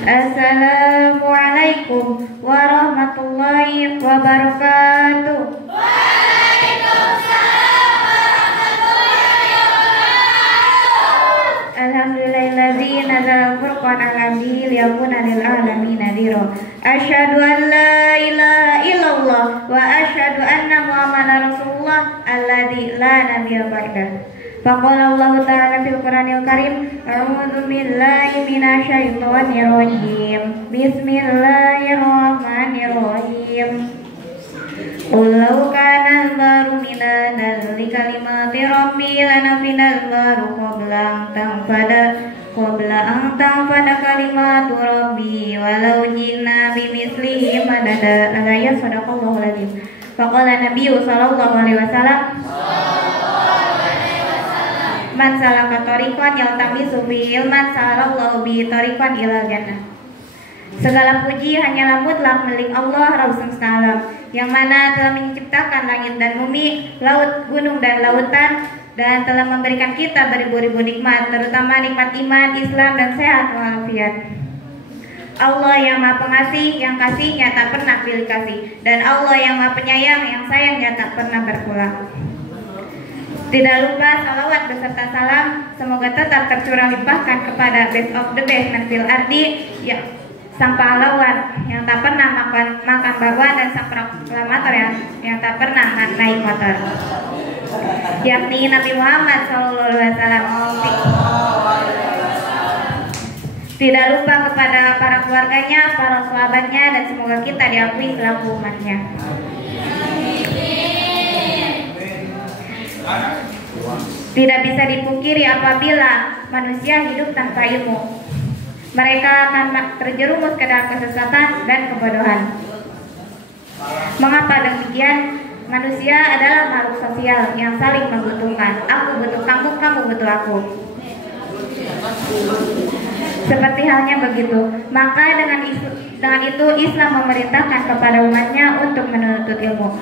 Assalamualaikum warahmatullahi wabarakatuh. Alhamdulillahilladzi nazala al-furqana 'ala 'abdihi liyakuna lil 'alamin nadhira. Asyhadu an la ilaha illallah wa asyhadu anna Muhammadar Rasulullah alladzi la nabiyya ba'dah. Faqala Allah ta'ala fil Qur'anil Karim, a'udzu billahi minasyaitonir rajim. Bismillahirrahmanirrahim. Qul law kana al-baru midadan li kalimati rabbi lanafidal baru qabla an tanfada kalimatu rabbi walau ji'na bimithlihi madada. Al-ayat sadaqallahul adzim. Faqala Nabiyyu sallallahu alaihi wasallam, man salaka tariqan yaltamisu fihi ilman sahalallahu bihi tariqan ilal jannah. Segala puji hanyalah mutlak milik Allah Rabb semesta alam, yang mana telah menciptakan langit dan bumi, laut, gunung dan lautan, dan telah memberikan kita beribu-ribu nikmat, terutama nikmat iman, Islam, dan sehat walafiat. Allah yang Maha Pengasih, yang kasihnya tak pernah pilih kasih, dan Allah yang Maha Penyayang, yang sayangnya tak pernah berpulang. Tidak lupa salawat beserta salam semoga tetap tercurah limpahkan kepada best of the best Nabil Ardi, ya, sang pahlawan yang tak pernah makan bakwan, dan sang proklamator yang tak pernah naik motor, yakni Nabi Muhammad SAW. Tidak lupa kepada para keluarganya, para sahabatnya, dan semoga kita diakui selaku umatnya. Tidak bisa dipungkiri apabila manusia hidup tanpa ilmu, mereka akan terjerumus ke dalam kesesatan dan kebodohan. Mengapa demikian? Manusia adalah makhluk sosial yang saling membutuhkan. Aku butuh kamu, kamu butuh aku. Seperti halnya begitu. Maka dengan itu Islam memerintahkan kepada umatnya untuk menuntut ilmu.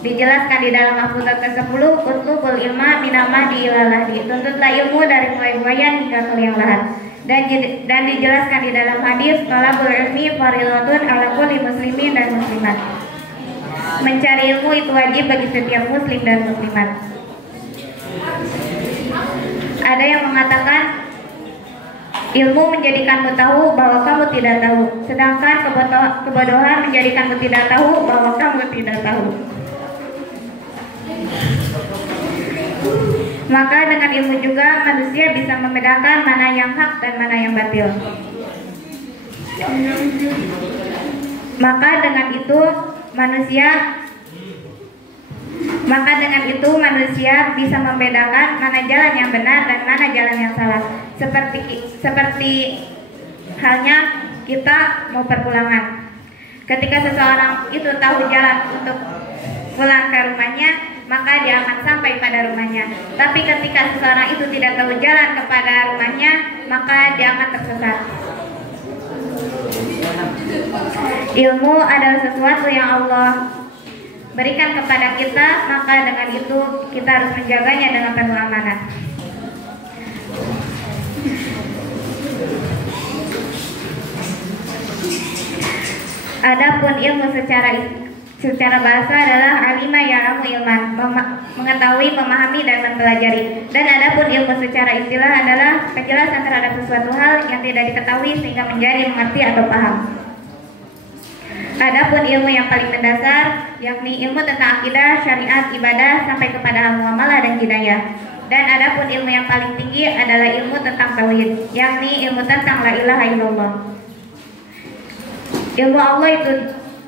Dijelaskan di dalam Al-Quran ke-10, utlubul ilma minal mahdi ilal lahdi. Tuntutlah ilmu dari mulai buayan hingga ke liang lahat. Dan dijelaskan di dalam hadis, talabul ilmi fardhatun ala kulli muslimin dan muslimat. Mencari ilmu itu wajib bagi setiap muslim dan muslimat. Ada yang mengatakan ilmu menjadikanmu tahu bahwa kamu tidak tahu, sedangkan kebodohan menjadikanmu tidak tahu bahwa kamu tidak tahu. Maka dengan ilmu juga manusia bisa membedakan mana yang hak dan mana yang batil. Maka dengan itu manusia bisa membedakan mana jalan yang benar dan mana jalan yang salah. Seperti halnya kita mau perpulangan. Ketika seseorang itu tahu jalan untuk pulang ke rumahnya, maka dia akan sampai pada rumahnya. Tapi ketika seseorang itu tidak tahu jalan kepada rumahnya, maka dia akan tersesat. Ilmu adalah sesuatu yang Allah berikan kepada kita, maka dengan itu kita harus menjaganya dengan penuh amanah. Adapun ilmu secara bahasa adalah alima ya'lamu ilman, mengetahui, memahami, dan mempelajari. Dan adapun ilmu secara istilah adalah penjelasan terhadap sesuatu hal yang tidak diketahui sehingga menjadi mengerti atau paham. Adapun ilmu yang paling mendasar yakni ilmu tentang akidah, syariat, ibadah sampai kepada muamalah dan hidayah. Dan adapun ilmu yang paling tinggi adalah ilmu tentang tauhid, yakni ilmu tentang la ilaha illallah. Ilmu Allah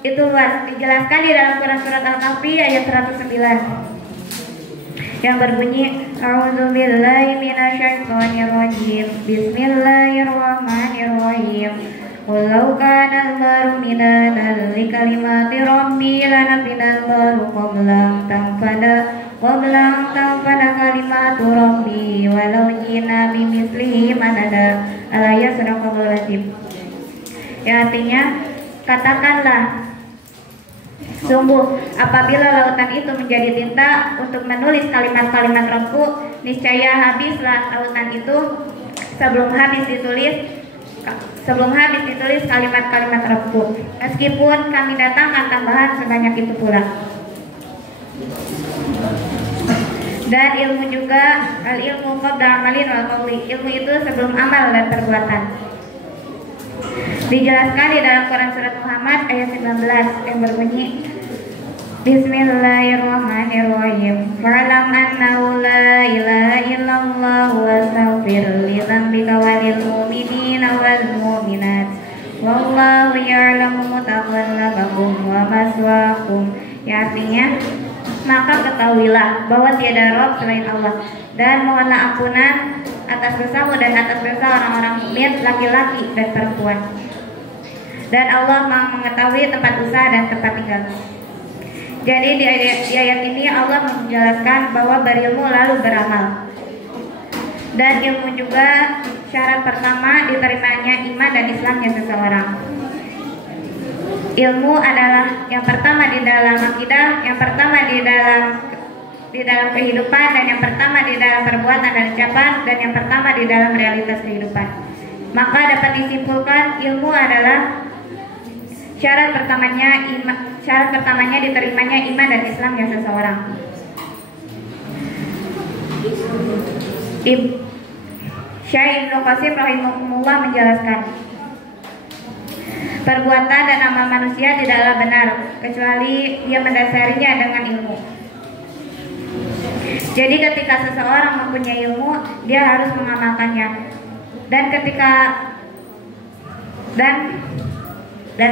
itu luas, dijelaskan di dalam Quran surat Al-Kahfi ayat 109 yang berbunyi, a'udzubillahi minasyaitonir rajim, bismillahirrahmanirrahim. Qul law kana al-baru midadan li kalimati rabbi lanafidal baru qabla an tanfada kalimatu rabbi walau ji'na bimithlihi madada. Al-ayat sadaqallahul adzim. Yang artinya, katakanlah, sungguh apabila lautan itu menjadi tinta untuk menulis kalimat-kalimat Rabbku, niscaya habislah lautan itu sebelum habis ditulis Sebelum habis ditulis kalimat-kalimat Rabbku. Meskipun kami datangkan tambahan sebanyak itu pula. Dan ilmu juga, al-ilmu qabla amalin wal qawli. Ilmu itu sebelum amal dan perbuatan. Dijelaskan di dalam Quran surat Muhammad ayat 19 yang berbunyi, Bismillahirrahmanirrahim. Fa'lam annahu la ilaha illallah wastaghfir li dzambika walil mu'minina wal mu'minat. Wallahu ya'lamu mutaqallabakum wa maswaakum. Ya, artinya, maka ketahuilah bahwa tiada Rabb selain Allah, dan mohonlah ampunan atas dosamu dan atas dosa orang-orang mukmin laki-laki dan perempuan. Dan Allah Maha mengetahui tempat usaha dan tempat tinggal. Jadi di ayat ini Allah menjelaskan bahwa berilmu lalu beramal. Dan ilmu juga syarat pertama diterimanya iman dan Islamnya seseorang. Ilmu adalah yang pertama di dalam akidah, yang pertama di dalam kehidupan, dan yang pertama di dalam perbuatan dan ucapan, dan yang pertama di dalam realitas kehidupan. Maka dapat disimpulkan ilmu adalah syarat pertamanya diterimanya iman dan Islamnya seseorang. Syekh Ibnu Qasim rahimahullah menjelaskan, perbuatan dan amal manusia tidaklah benar kecuali dia mendasarinya dengan ilmu. Jadi ketika seseorang mempunyai ilmu, dia harus mengamalkannya. Dan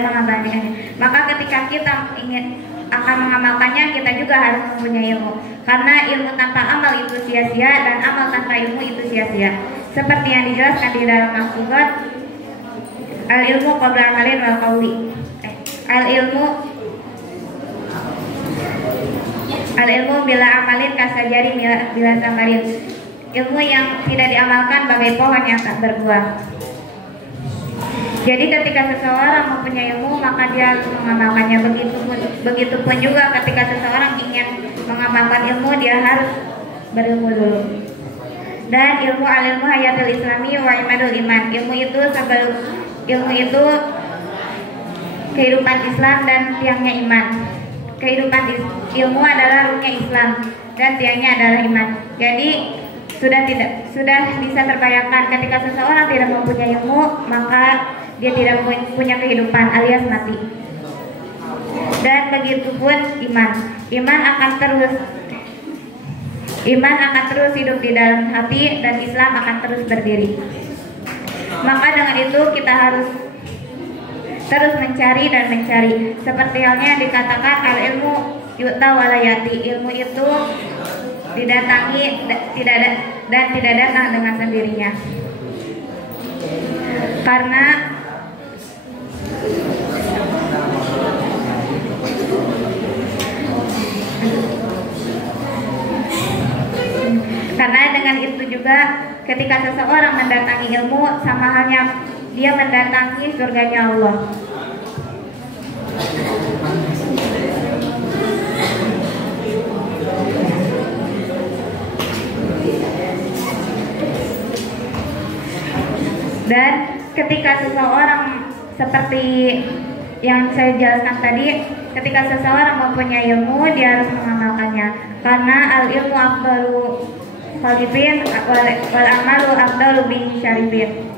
mengamalkannya. Maka ketika kita ingin akan mengamalkannya, kita juga harus mempunyai ilmu. Karena ilmu tanpa amal itu sia-sia, dan amal tanpa ilmu itu sia-sia. Seperti yang dijelaskan di dalam Al-Quran, al-ilmu qabla amalin wal qawli. Al-ilmu bila amalin kasajari bila samarin. Ilmu yang tidak diamalkan bagai pohon yang tak berbuah. Jadi ketika seseorang mempunyai ilmu, maka dia harus mengamalkannya. Begitupun juga ketika seseorang ingin mengamalkan ilmu, dia harus berilmu dulu. Dan ilmu al-ilmu hayatul islami wa imadul iman. Ilmu itu kehidupan Islam dan tiangnya iman. Kehidupan ilmu adalah ruhnya Islam dan tiangnya adalah iman. Jadi sudah bisa terbayangkan ketika seseorang tidak mempunyai ilmu, maka dia tidak punya kehidupan alias mati. Dan begitupun iman. Iman akan terus hidup di dalam hati, dan Islam akan terus berdiri. Maka dengan itu kita harus terus mencari dan mencari. Seperti halnya yang dikatakan al-ilmu yu'ta walayati. Ilmu itu didatangi dan tidak datang dengan sendirinya. Karena dengan itu juga ketika seseorang mendatangi ilmu, sama halnya dia mendatangi surganya Allah. Dan ketika seseorang, seperti yang saya jelaskan tadi, ketika seseorang mempunyai ilmu, dia harus mengamalkannya. Karena al-ilmu afdalu khalifin wal amalu afdalu bin syarifin.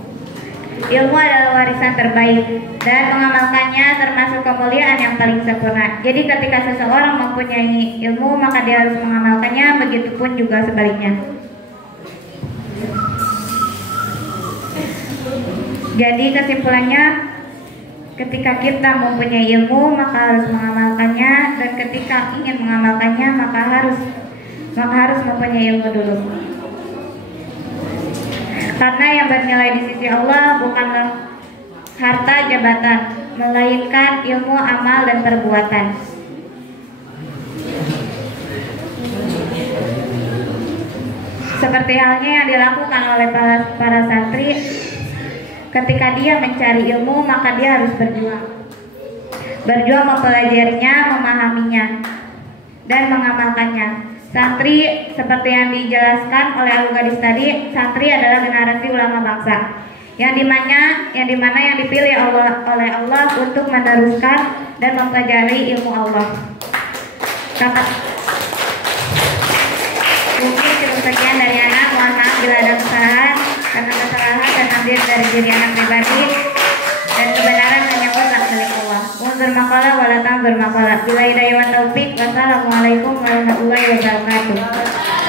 Ilmu adalah warisan terbaik, dan mengamalkannya termasuk kemuliaan yang paling sempurna. Jadi ketika seseorang mempunyai ilmu, maka dia harus mengamalkannya, begitupun juga sebaliknya. Jadi kesimpulannya, ketika kita mempunyai ilmu, maka harus mengamalkannya, dan ketika ingin mengamalkannya, maka harus mempunyai ilmu dulu. Karena yang bernilai di sisi Allah bukanlah harta jabatan, melainkan ilmu, amal, dan perbuatan. Seperti halnya yang dilakukan oleh para santri, ketika dia mencari ilmu, maka dia harus berjuang mempelajarinya, memahaminya, dan mengamalkannya. Santri, seperti yang dijelaskan oleh Al-Gadis tadi, santri adalah generasi ulama bangsa. yang dimana yang dipilih oleh Allah untuk meneruskan dan mempelajari ilmu Allah. Mungkin cukup sekian dari anak. Mohon maaf bila ada kesalahan, karena kesalahan dan ambil dari diri anak pribadi, dan kebenaran hanya mutlak milik Allah. Unzur maqalah wala tanzur maqalah. Bila hidayah wa taufik. Wassalamualaikum warahmatullahi wabarakatuh.